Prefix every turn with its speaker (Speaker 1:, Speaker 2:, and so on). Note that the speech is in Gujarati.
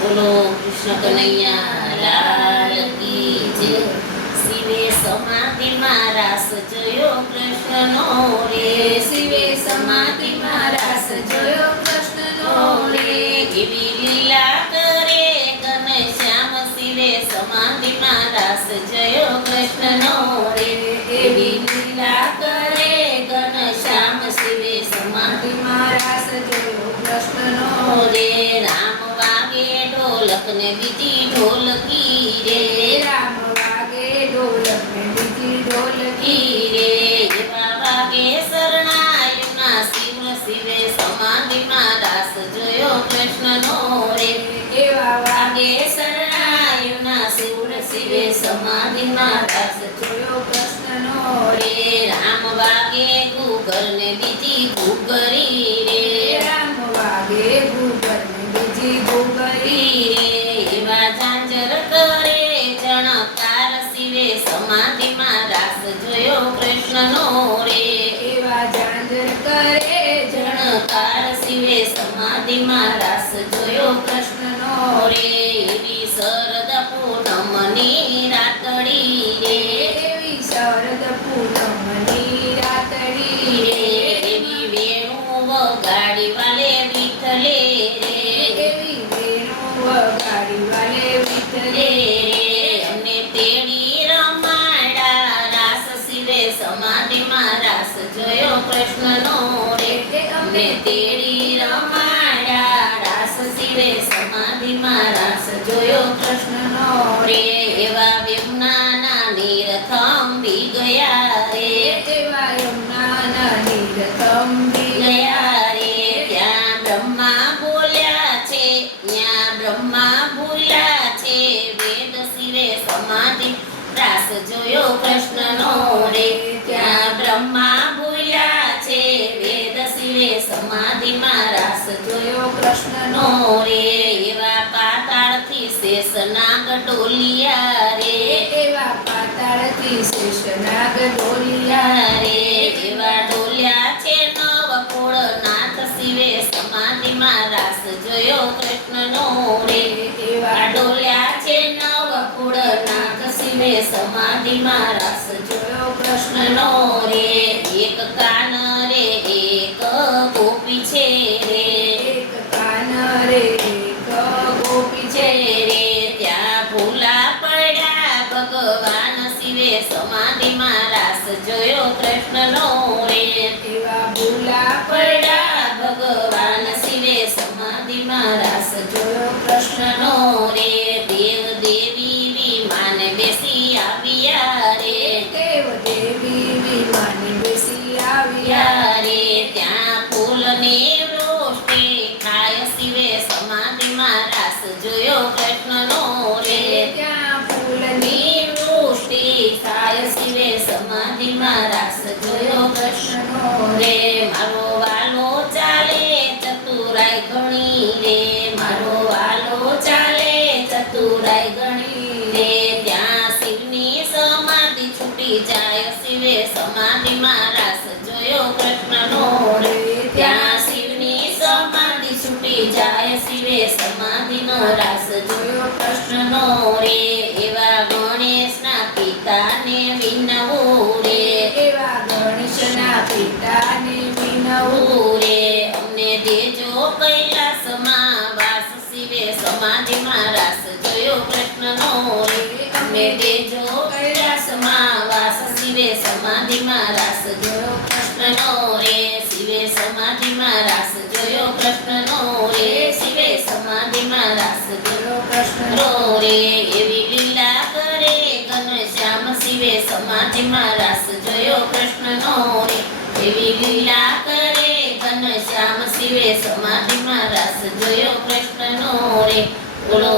Speaker 1: બોલો કૃષ્ણ કનૈયા લાલ કી જય શિવે સમાધિમાં રાસ જોયો કૃષ્ણનો રે શિવે સમાધિમાં રાસ જોયો કૃષ્ણનો રે એવી લીલા કરે ઘનશ્યામ શિવે સમાધિમાં રાસ જોયો કૃષ્ણનો રે એવી લીલા કરે ઘનશ્યામ શિવે સમાધિમાં
Speaker 2: રાસ જોયો કૃષ્ણનો
Speaker 1: રે ને બીજી ઢોલકી રે?
Speaker 2: રામ વાગે ઢોલક ને બીજી ઢોલકી
Speaker 1: રે? એવા વાગે શરણાયુના શિવ શિવે સમાધિમાં રાસ જોયો કૃષ્ણનો રે.
Speaker 2: એવા
Speaker 1: વાગે શરણાયુના શિવ શિવે સમાધિમાં રાસ
Speaker 2: જોયો કૃષ્ણનો
Speaker 1: રે. રામ વાગે ગુગર ને બીજી ગુગરી રે.
Speaker 2: રામ વાગે ગુગર ને બીજી ગુગરી
Speaker 1: કૃષ્ણનો અમને તેડી રમાડા રાસ શિવે સમાધિમાં રાસ જોયો કૃષ્ણનો રે. એવા વ્યમનાના નીર થંભી ગયા રે.
Speaker 2: એવા યમુનાના નીરતમ
Speaker 1: ગયા રે. ત્યાં બ્રહ્મા બોલ્યા છે. ત્યાં બ્રહ્મા બોલ્યા છે. વેદ શિવે સમાધિ. રાસ જોયો કૃષ્ણનો રે. સમાધિમાં રાસ જોયો કૃષ્ણનો રે એવા પાતાળથી શેષ નાગ ડોલિયા રે.
Speaker 2: એવા પાતાળથી શેષનાગ ડોલિયા
Speaker 1: રે. એવા ડોલ્યા છે નવ નાથ શિવે સમાધિમાં રાસ જોયો કૃષ્ણનો રે એવા ડોલ્યા છે નવ નાથ શિવે સમાધિમાં રાસ જોયો કૃષ્ણનો રે એક કાન છે રે?
Speaker 2: કાન રે ગોપી
Speaker 1: છે રે. ત્યાં ભૂલા પડ્યા ભગવાન શિવે સમાધિમાં રાસ જોયો કૃષ્ણનો રે.
Speaker 2: એવા ભૂલા
Speaker 1: પડ્યા ભગવાન શિવે સમાધિમાં રાસ જોયો કૃષ્ણનો સમાધિમાં રાસ જોયો કૃષ્ણનો
Speaker 2: ત્યાં
Speaker 1: શિવની સમાધિ છૂટી જાય શિવે સમાધિનો રાસ જોયો કૃષ્ણનો રે એવા ગણેશના પિતાને વિનવું રે
Speaker 2: એવા ગણેશના પિતાને વિનવું
Speaker 1: રે અમને દેજો કૈલાસમાં વાસ શિવે સમાધિમાં રાસ જોયો કૃષ્ણનો રે અમને દેજો કૈલાસમાં વાસ શિવે સમાધિમાં રાસ જોયો કૃષ્ણનો રે શિવે સમાધિમાં રાસ જોયો કૃષ્ણનો રે શિવે સમાધિમાં રાસ જોયો કૃષ્ણનો રે એવી લીલા કરે ઘનશ્યામ શિવે સમાધિમાં રાસ જોયો કૃષ્ણનો રે એવી લીલા કરે ઘનશ્યામ શિવે સમાધિમાં રાસ જોયો કૃષ્ણનો રે બોલો